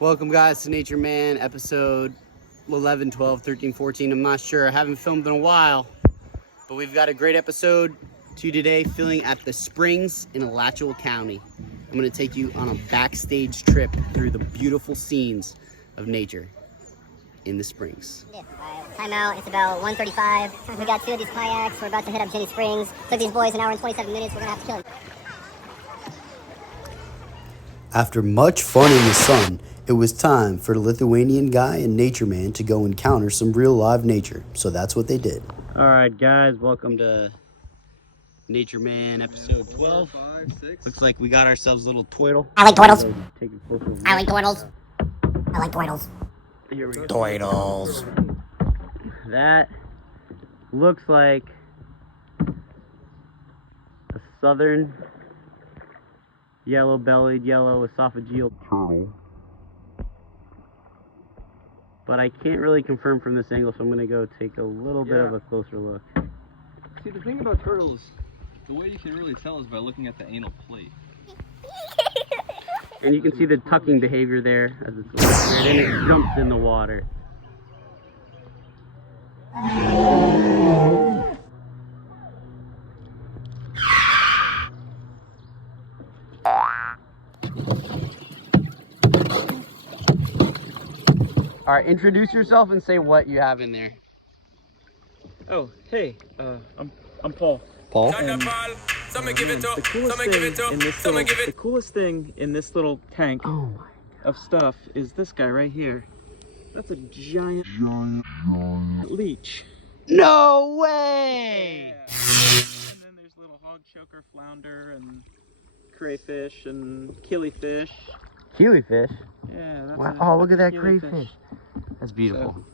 Welcome guys to Nature Man episode 11, 12, 13, 14. I'm not sure. I haven't filmed in a while, but we've got a great episode to today, filming at the Springs in Alachua County. I'm going to take you on a backstage trip through the beautiful scenes of nature in the Springs. Time out, it's about 1:35. We got two of these kayaks. We're about to hit up Jenny Springs. Took these boys an hour and 27 minutes. We're going to have to kill them. After much fun in the sun, it was time for the Lithuanian Guy and Nature Man to go encounter some real live nature. So that's what they did. All right, guys, welcome to Nature Man episode 12. 5, 6. Looks like we got ourselves a little twiddle. I like turtles. Take a closer look. I like turtles. I like turtles. Here we go. Turtles. That looks like a southern yellow-bellied, yellow esophageal turtle. But I can't really confirm from this angle, so I'm going to go take a little bit of a closer look. See, the thing about turtles, the way you can really tell is by looking at the anal plate. And you can see the tucking behavior there as it's and then it jumps in the water. All right, introduce yourself and say what you have in there. Oh, hey, I'm Paul. Paul? And, the coolest thing in this little tank of stuff is this guy right here. That's a giant leech. No way! Yeah. And then there's little hog choker, flounder, and crayfish and killifish. Kiwifish? Yeah, that's Wow, oh, look at that killifish. crayfish. That's beautiful. So,